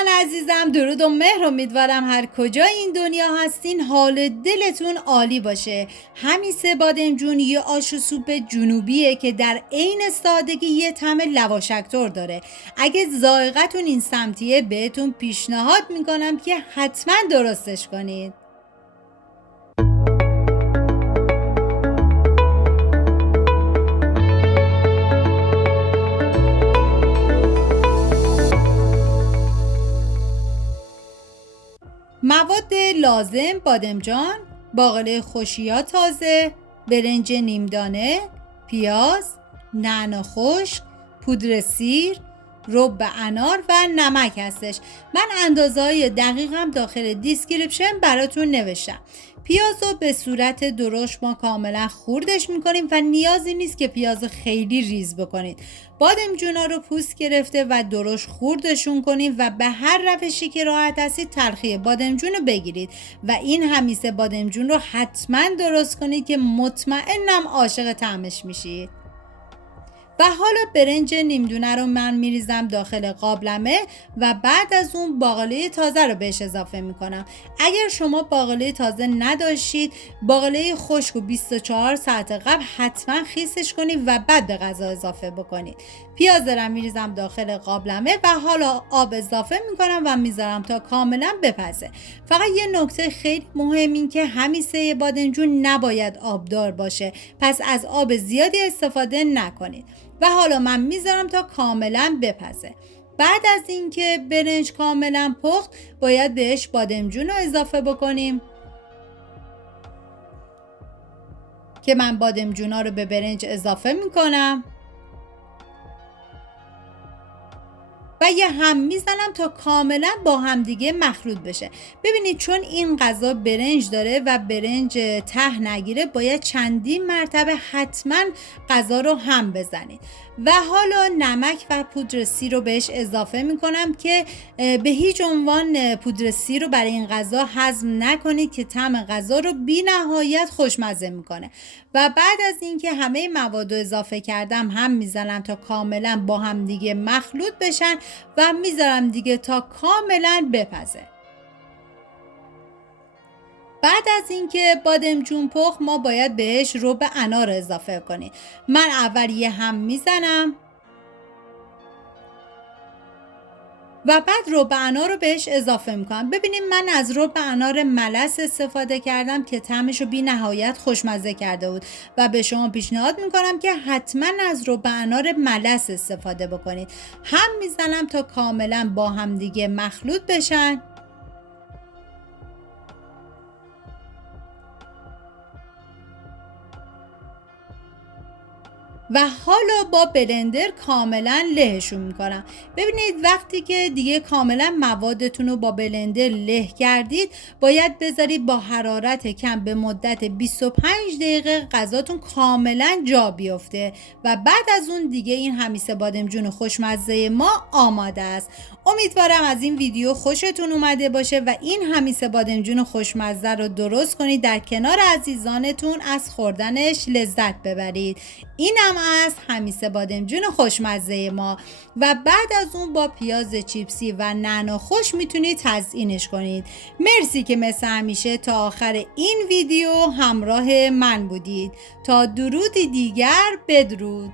دوستان عزیزم، درود و مهر. امیدوارم هر کجا این دنیا هستین حال دلتون عالی باشه. همیسه بادمجون یه آش و سوپ جنوبیه که در عین سادگی یه طعم لواشک‌طور داره. اگه ذائقتون این سمتیه بهتون پیشنهاد میکنم که حتما درستش کنید. مواد لازم: بادمجان، باقالی خوشیا تازه، برنج نیمدانه، پیاز، نعنا خشک، پودر سیر، رب انار و نمک هستش. من اندازه‌های دقیقم داخل دیسکریپشن براتون نوشتم. پیاز رو به صورت درشت ما کاملا خوردش میکنیم و نیازی نیست که پیاز خیلی ریز بکنید. بادمجونا رو پوست گرفته و درشت خوردشون کنید و به هر روشی که راحت هستید تلخی بادمجون رو بگیرید و این همیسه بادمجون رو حتما درست کنید که مطمئنم عاشق طعمش میشید. و حالا برنج نیمدونه رو من میریزم داخل قابلمه و بعد از اون باقالی تازه رو بهش اضافه میکنم. اگر شما باقالی تازه نداشتید، باقالی خشک و 24 ساعت قبل حتما خیسش کنید و بعد به غذا اضافه بکنید. پیاز رو میریزم داخل قابلمه و حالا آب اضافه میکنم و میذارم تا کاملا بپزه. فقط یه نکته خیلی مهم این که همیسه بادمجون نباید آبدار باشه، پس از آب زیادی استفاده نکنید. و حالا من میذارم تا کاملا بپزه. بعد از اینکه برنج کاملا پخت باید بهش بادمجون رو اضافه بکنیم که من بادمجونا رو به برنج اضافه میکنم و یه هم میزنم تا کاملا با هم دیگه مخلوط بشه. ببینید چون این غذا برنج داره و برنج ته نگیره باید چندین مرتبه حتما غذا رو هم بزنید. و حالا نمک و پودر سیر رو بهش اضافه میکنم که به هیچ عنوان پودر سیر رو برای این غذا هضم نکنید که طعم غذا رو بی نهایت خوشمزه میکنه. و بعد از اینکه همه مواد رو اضافه کردم هم میزنم تا کاملا با هم دیگه مخلوط بشن و میذارم دیگه تا کاملا بپزه. بعد از اینکه بادمجون پخت ما باید بهش رب انار اضافه کنیم. من اول یه هم میزنم و بعد رب انار رو بهش اضافه میکنم. ببینید من از رب انار ملس استفاده کردم که طعمش رو بی نهایت خوشمزه کرده بود و به شما پیشنهاد میکنم که حتما از رب انار ملس استفاده بکنید. هم میزنم تا کاملا با هم دیگه مخلوط بشن. و حالا با بلندر کاملا لهشون میکنم. ببینید وقتی که دیگه کاملا موادتون رو با بلندر له کردید باید بذارید با حرارت کم به مدت 25 دقیقه غذاتون کاملا جا بیفته و بعد از اون دیگه این همیسه بادمجون خوشمزه ما آماده است. امیدوارم از این ویدیو خوشتون اومده باشه و این همیسه بادمجون خوشمزه رو درست کنید در کنار عزیزانتون از خوردنش لذت ببرید. اینم از همیسه بادمجون خوشمزه ما و بعد از اون با پیاز چیپسی و نعنا خوش میتونید تزیینش کنید. مرسی که مثل همیشه تا آخر این ویدیو همراه من بودید. تا درودی دیگر، بدرود.